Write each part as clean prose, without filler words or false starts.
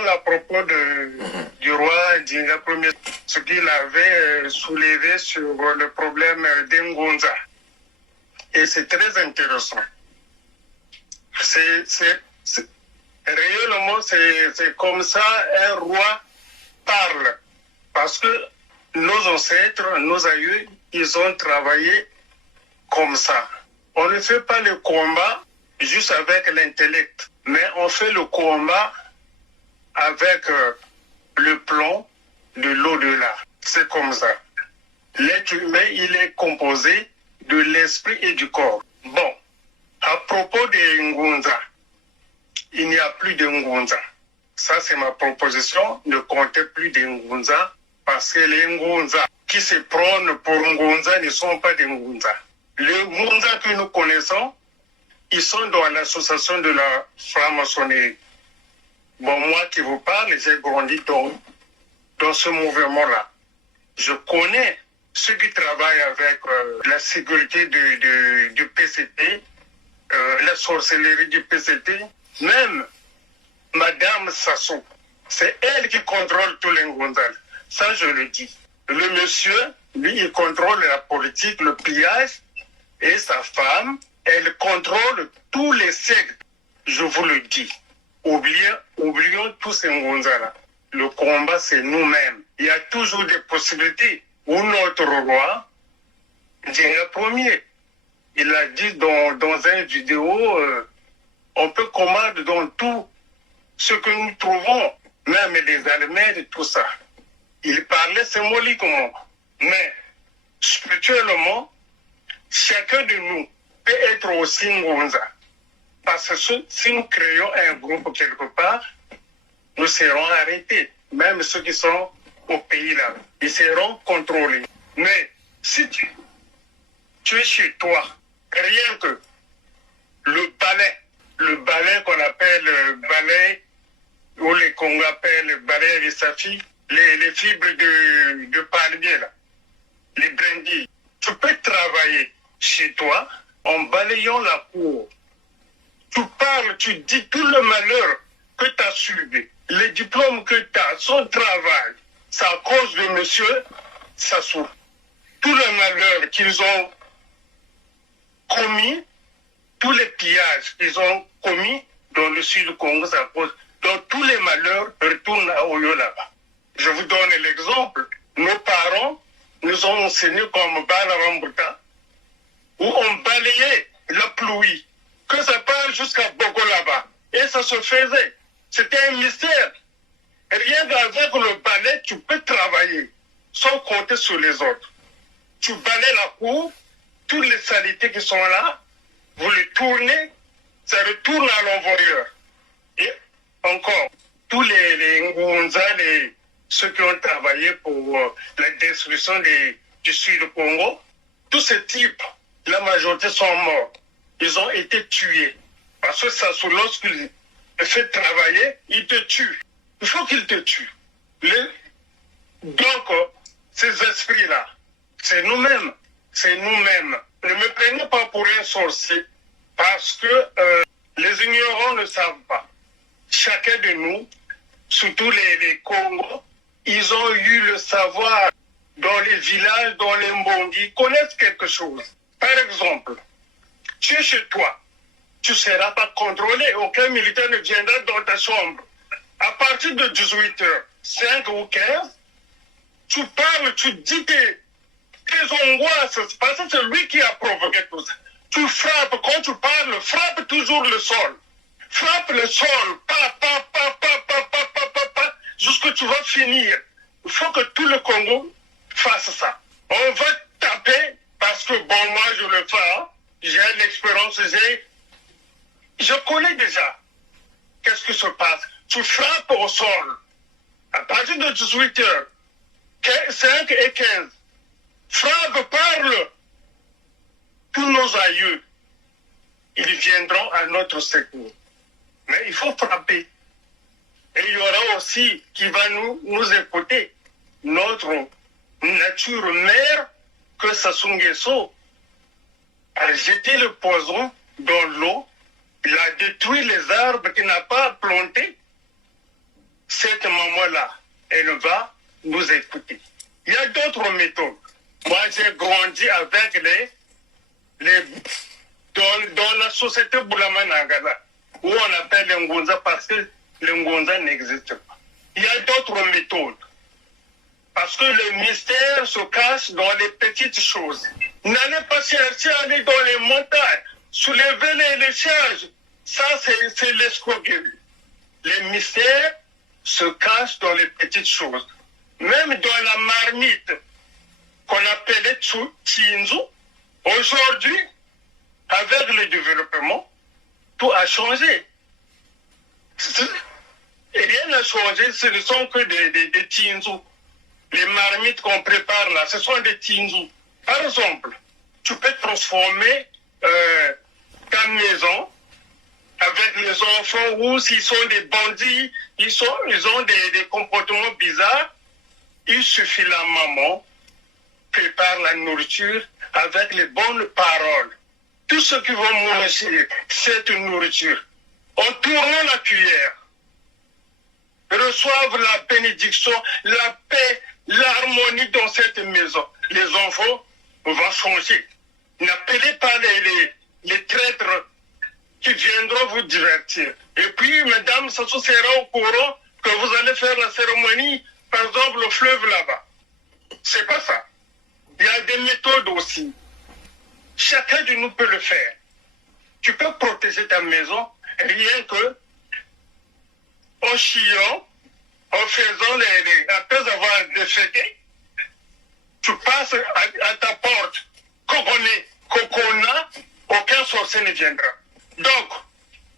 parle à propos du roi Dinga Ier, ce qu'il avait soulevé sur le problème d'Ngonza. Et c'est très intéressant. Réellement, c'est comme ça un roi parle. Parce que nos ancêtres, nos aïeux, ils ont travaillé comme ça. On ne fait pas le combat juste avec l'intellect, mais on fait le combat avec le plan de l'au-delà. C'est comme ça. L'être humain, il est composé de l'esprit et du corps. Bon, à propos de Ngunza, il n'y a plus de Ngunza. Ça, c'est ma proposition. Ne comptez plus de Ngunza parce que les Ngunza qui se prônent pour Ngunza ne sont pas des Ngunza. Les Ngunza que nous connaissons, ils sont dans l'association de la franc-maçonnerie. Bon, moi qui vous parle, j'ai grandi dans ce mouvement-là. Je connais ceux qui travaillent avec la sécurité du PCT, la sorcellerie du PCT, même Madame Sassou. C'est elle qui contrôle tous les Ngonzal. Ça, je le dis. Le monsieur, lui, il contrôle la politique, le pillage, et sa femme, elle contrôle tous les sectes. Je vous le dis. Oublions tous ces Ngonzal-là. Le combat, c'est nous-mêmes. Il y a toujours des possibilités où notre roi, Dinga Ier, il a dit dans une vidéo, on peut combattre dans tout ce que nous trouvons, même les Allemands et tout ça. Il parlait symboliquement, mais spirituellement, chacun de nous peut être aussi Ngonza. Parce que si nous créons un groupe quelque part, nous serons arrêtés. Même ceux qui sont au pays là, ils seront contrôlés. Mais si tu es chez toi, rien que le balai qu'on appelle le balai, ou les Congos appellent le balai de Safi, les fibres de palmier là, les brindilles. Tu peux travailler chez toi en balayant la cour. Tu parles, tu dis tout le malheur que tu as subi, les diplômes que tu as, son travail, c'est à cause de monsieur Sassou. Tout le malheur qu'ils ont commis, tous les pillages qu'ils ont commis dans le sud du Congo, c'est à cause. Donc tous les malheurs retournent à Oyo là-bas. Je vous donne l'exemple. Nos parents nous ont enseigné comme Balarambuta, où on balayait la pluie, que ça part jusqu'à Bogo là-bas. Et ça se faisait. C'était un mystère. Rien qu'avec le balai, tu peux travailler sans compter sur les autres. Tu balayes la cour, toutes les saletés qui sont là, vous les tournez, ça retourne à l'envoyeur. Et encore, tous les Ngunza, ceux qui ont travaillé pour la destruction du sud du Congo, tous ces types, la majorité sont morts. Ils ont été tués. Parce que ça, lorsqu'il te fait travailler, il te tue. Il faut qu'il te tue. Donc, ces esprits-là, c'est nous-mêmes. C'est nous-mêmes. Ne me prenez pas pour un sorcier, parce que les ignorants ne savent pas. Chacun de nous, surtout les Congos, ils ont eu le savoir dans les villages, dans les mbongi, ils connaissent quelque chose. Par exemple, tu es chez toi, tu ne seras pas contrôlé, aucun militaire ne viendra dans ta chambre. À partir de 18h, 5 ou 15, tu parles, tu dis tes angoisses, parce que c'est lui qui a provoqué tout ça. Tu frappes, quand tu parles, frappe toujours le sol. Frappe le sol, jusqu'à tu vas finir. Il faut que tout le Congo fasse ça. On va taper, parce que bon, moi je le fais, hein. J'ai l'expérience, je connais déjà. Qu'est-ce qui se passe? Tu frappes au sol. À partir de 18h, 5 et 15, frappe, parle. Tous nos aïeux, ils viendront à notre secours. Mais il faut frapper. Et il y aura aussi qui va nous écouter. Notre nature mère, que Sassou Nguesso a jeté le poison dans l'eau, il a détruit les arbres qu'il n'a pas plantés. cette maman-là, elle va nous écouter. Il y a d'autres méthodes. Moi, j'ai grandi avec dans la société Boulamanangala, où on appelle les Ngonza parce que les Ngonza n'existent pas. Il y a d'autres méthodes. Parce que le mystère se cache dans les petites choses. N'allez pas chercher à aller dans les montagnes, soulever les charges. Ça, c'est l'escroquerie. Les mystères se cachent dans les petites choses. Même dans la marmite qu'on appelait Tchinzu, aujourd'hui, avec le développement, tout a changé. Et rien n'a changé, ce ne sont que des Tchinzu. Les marmites qu'on prépare là, ce sont des Tchinzu. Par exemple, tu peux transformer ta maison avec les enfants ou s'ils sont des bandits, ils ont des comportements bizarres. Il suffit la maman prépare la nourriture avec les bonnes paroles. Tous ceux qui vont manger cette nourriture, en tournant la cuillère, reçoivent la bénédiction, la paix, l'harmonie dans cette maison. Les enfants vont changer. N'appelez pas les traîtres qui viendront vous divertir. Et puis, mesdames, ça sera au courant que vous allez faire la cérémonie, par exemple, au fleuve là-bas. C'est pas ça. Il y a des méthodes aussi. Chacun de nous peut le faire. Tu peux protéger ta maison rien que en chiant, en faisant après avoir déféqué, tu passes à ta porte, cocona, aucun sorcier ne viendra. Donc,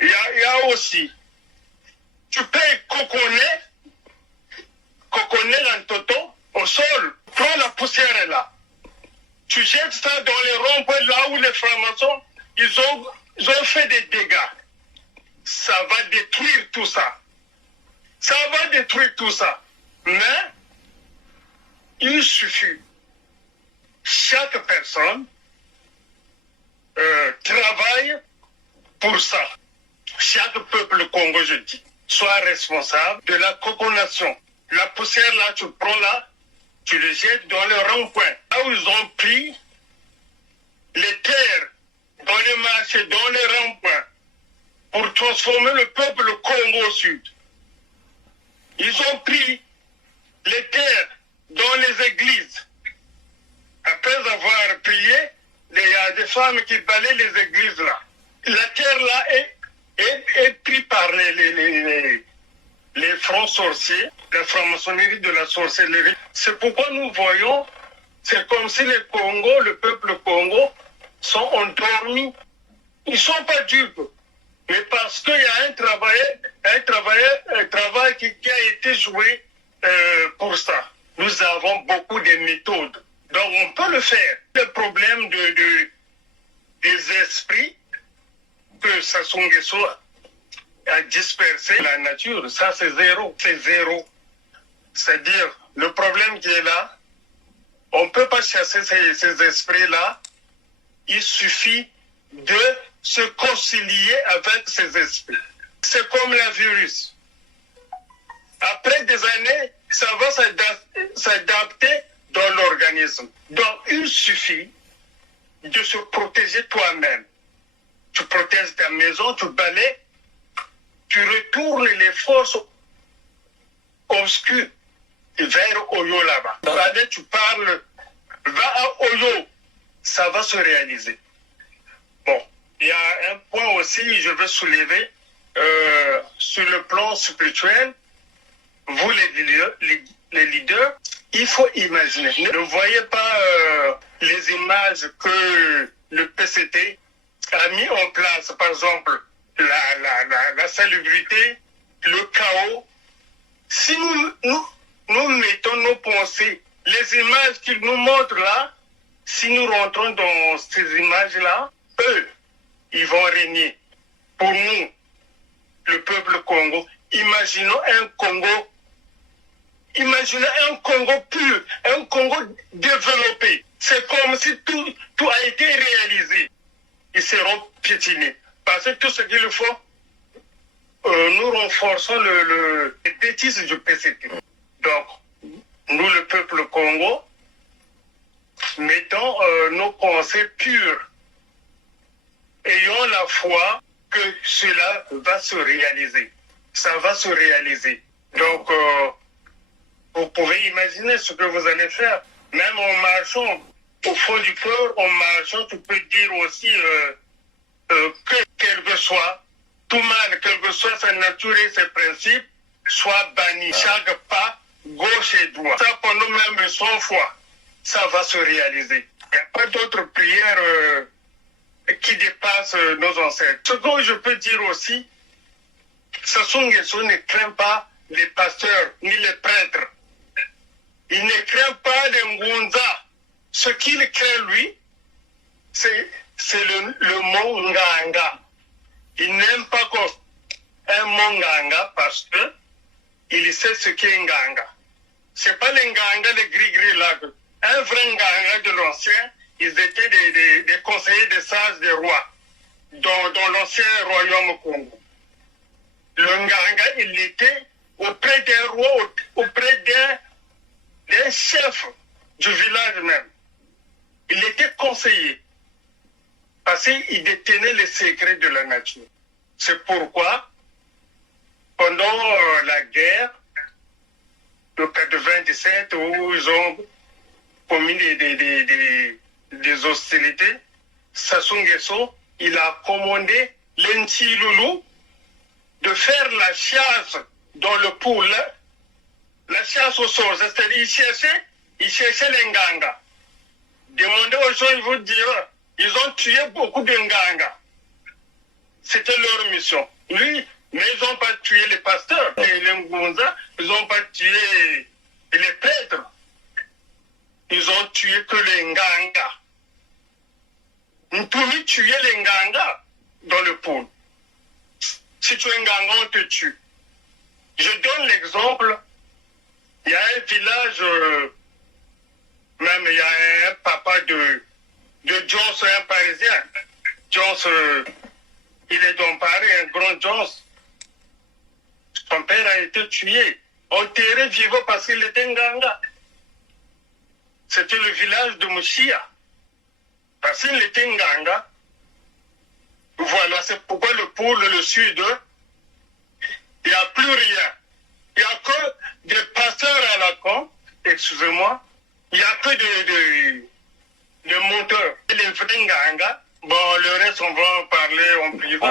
il y a aussi, tu peux coconner l'antoto au sol, prends la poussière là. Tu jettes ça dans les ronds-points là où les francs-maçons, ils ont fait des dégâts. Ça va détruire tout ça. Ça va détruire tout ça. Mais, il suffit. Chaque personne travaille pour ça. Chaque peuple Congo, je dis, soit responsable de la coconation. La poussière là, tu prends là, tu le jettes dans le rond-point. Là où ils ont pris les terres, dans les marchés, dans les ronds-points, pour transformer le peuple Congo au sud. Ils ont pris les terres dans les églises. Après avoir prié, il y a des femmes qui balaient les églises là. La terre là est prise par les francs sorciers, la franc-maçonnerie de la sorcellerie. C'est pourquoi nous voyons, c'est comme si les Congo, le peuple Congo, sont endormis. Ils ne sont pas dupes. Mais parce qu'il y a un travail qui a été joué pour ça. Nous avons beaucoup de méthodes. Donc on peut le faire. Le problème des esprits que Sassou Nguesso a dispersé la nature, ça c'est zéro. C'est zéro. C'est-à-dire, le problème qui est là, on ne peut pas chasser ces esprits-là. Il suffit de se concilier avec ces esprits. C'est comme la virus. Après des années, ça va s'adapter dans l'organisme. Donc, il suffit de se protéger toi-même. Tu protèges ta maison, tu balais, tu retournes les forces obscures vers Oyo là-bas. Allez, tu parles, va à Oyo, ça va se réaliser. Bon, il y a un point aussi, je veux soulever, sur le plan spirituel, vous les leaders, il faut imaginer. Ne voyez pas les images que le PCT a mis en place, par exemple, la salubrité, le chaos. Si nous mettons nos pensées, les images qu'ils nous montrent là, si nous rentrons dans ces images-là, eux, ils vont régner. Pour nous, le peuple Congo, imaginons un Congo pur, un Congo développé. C'est comme si tout a été réalisé. Ils seront piétinés. Parce que tout ce qu'il faut, nous renforçons les bêtises du PCP. Donc, nous, le peuple Congo, mettons nos pensées pures. Ayons la foi que cela va se réaliser. Ça va se réaliser. Donc, vous pouvez imaginer ce que vous allez faire. Même en marchant au fond du cœur, en marchant, tu peux dire aussi que quel que soit tout mal, quelle que soit sa nature et ses principes, soit banni. Chaque pas, gauche et droit. Ça pendant même 100 fois, ça va se réaliser. Il n'y a pas d'autre prière qui dépasse nos ancêtres. Ce que je peux dire aussi, Sassou Nguesso ne craint pas les pasteurs ni les prêtres. Il ne craint pas les Ngunza. Ce qu'il craint, lui, c'est le mot Nganga. Il n'aime pas un mot Nganga parce que il sait ce qu'est Nganga. C'est pas les Nganga, les gris-gris là. Un vrai Nganga de l'ancien, ils étaient des conseillers des sages des rois dans l'ancien royaume Congo. Le Nganga, il était auprès d'un roi, auprès d'un chef du village même. Il était conseiller parce qu'il détenait les secrets de la nature. C'est pourquoi, pendant la guerre de 97, où ils ont commis des hostilités, Sassou Nguesso, il a commandé l'Enti Loulou de faire la chasse dans le pool, la chasse aux sorts. C'est-à-dire, il cherchait les Nganga. Demandez aux gens, ils vous diront, ils ont tué beaucoup de Nganga. C'était leur mission. Lui, mais ils n'ont pas tué les pasteurs, les Ngunza, ils n'ont pas tué les prêtres. Ils ont tué que les Nganga. Ntumi tuait les Nganga dans le pool. Si tu es Nganga, on te tue. Je donne l'exemple. Il y a un village, même il y a un papa de Jones, un Parisien. Jones, il est dans Paris, un grand Jones. Son père a été tué, enterré vivant parce qu'il était Nganga. C'était le village de Mouchia. Parce qu'il était Nganga. Voilà, c'est pourquoi le pôle, le sud, il n'y a plus rien. Il n'y a que des pasteurs à la con, excusez-moi. Il n'y a que des monteurs. Et les vrais Nganga, bon, le reste, on va en parler en privé.